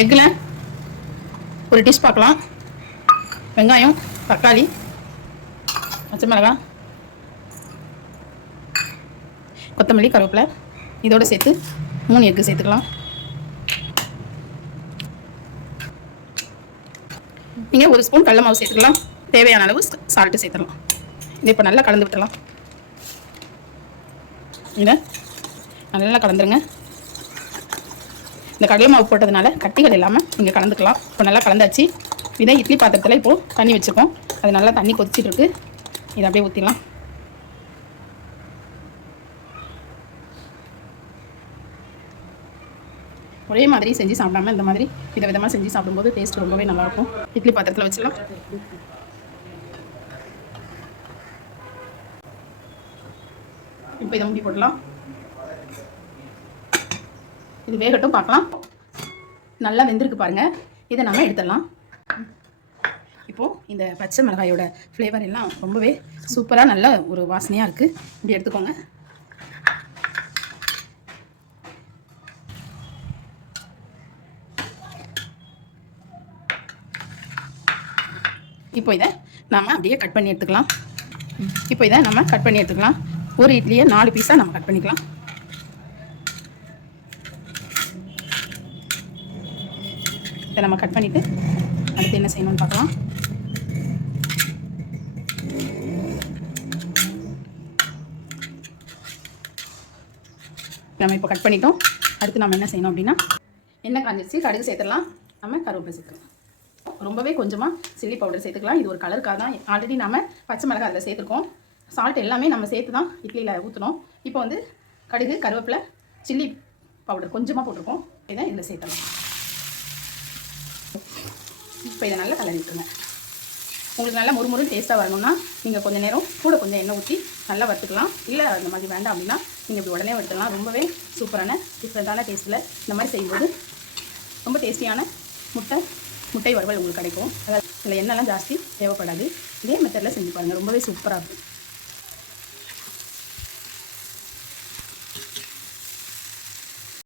எக்கில்? ஒரு டிஷ் பார்க்கலாம் வெங்காயம் தக்காளி பச்சை மிளகா கொத்தமல்லி கருவேப்பிலை. இதோட சேர்த்து மூணு எக்கு சேர்த்துக்கலாம். நீங்கள் ஒரு ஸ்பூன் கடல மாவு சேர்த்துக்கலாம். தேவையான அளவு சால்ட்டு சேர்த்துக்கலாம். இதை இப்போ நல்லா கலந்து விட்டுலாம் இதை நல்லா கலந்துருங்க. இந்த கடலை மாவு போட்டதுனால கட்டிகள் இல்லாமல் நீங்கள் கலந்துக்கலாம். இப்போ நல்லா கலந்தாச்சு. இதை இட்லி பாத்திரத்தில் இப்போது தண்ணி வச்சுருக்கோம் அது நல்லா தண்ணி கொதிச்சிட்டு இருக்கு. இதை அப்படியே ஊற்றிடலாம் ஒரே மாதிரி செஞ்சு சாப்பிடாம இந்த மாதிரி வித விதமாக செஞ்சு சாப்பிடும்போது டேஸ்ட் ரொம்பவே நல்லாயிருக்கும். இட்லி பாத்திரத்தில் வச்சிடலாம். இப்போ இதை மூடி போடலாம். இது வேகட்டும் பார்க்கலாம். நல்லா வெந்திருக்கு பாருங்க. இதை நம்ம எடுத்துடலாம். இப்போது இந்த பச்சை மிளகாயோட ஃப்ளேவர் எல்லாம் ரொம்பவே சூப்பராக நல்ல ஒரு வாசனையாக இருக்குது இப்படி எடுத்துக்கோங்க. இப்போ இதை நாம் அப்படியே கட் பண்ணி எடுத்துக்கலாம். இப்போ இதை நம்ம கட் பண்ணி எடுத்துக்கலாம். ஒரு இட்லியை நாலு பீஸாக நம்ம கட் பண்ணிக்கலாம். இதை நம்ம கட் பண்ணிவிட்டு அடுத்து என்ன செய்யணும்னு பார்க்கலாம். நம்ம இப்போ கட் பண்ணிட்டோம். அடுத்து நம்ம என்ன செய்யணும் அப்படின்னா எண்ணெய் காஞ்சிச்சு கடுகு சேர்த்துடலாம். நம்ம கருவேப்பிலை சேர்த்துக்கலாம். ரொம்பவே கொஞ்சமாக சில்லி பவுடர் சேர்த்துக்கலாம். இது ஒரு கலருக்காக தான். ஆல்ரெடி நம்ம பச்சை மிளகாய் அதில் சேர்த்துருக்கோம். சால்ட் எல்லாமே நம்ம சேர்த்து தான் இட்லியில் ஊற்றணும் இப்போ வந்து கடுகு கருவேப்பிலை சில்லி பவுடர் கொஞ்சமாக போட்டிருக்கோம். இதை இதில் சேர்த்துலாம் இப்போ இதை நல்லா கலரி விட்டுருங்க உங்களுக்கு நல்லா முறுமுறு டேஸ்ட்டாக வரணும்னா நீங்கள் கொஞ்சம் நேரம் கூட கொஞ்சம் எண்ணெய் ஊற்றி நல்லா வறுத்துக்கலாம். இல்லை அந்த மாதிரி வேண்டாம் அப்படின்னா நீங்கள் இப்படி உடனே வறுத்துக்கலாம். ரொம்பவே சூப்பரான டிஃப்ரெண்ட்டான டேஸ்ட்டில் இந்த மாதிரி செய்யும்போது ரொம்ப டேஸ்டியான முட்டை முட்டை வறுவல் உங்களுக்கு கிடைக்கும். அதாவது இதில் எண்ணெய்லாம் ஜாஸ்தி தேவைப்படாது. இதே மெத்தடில் செஞ்சு பாருங்கள் ரொம்பவே சூப்பராக இருக்கும்.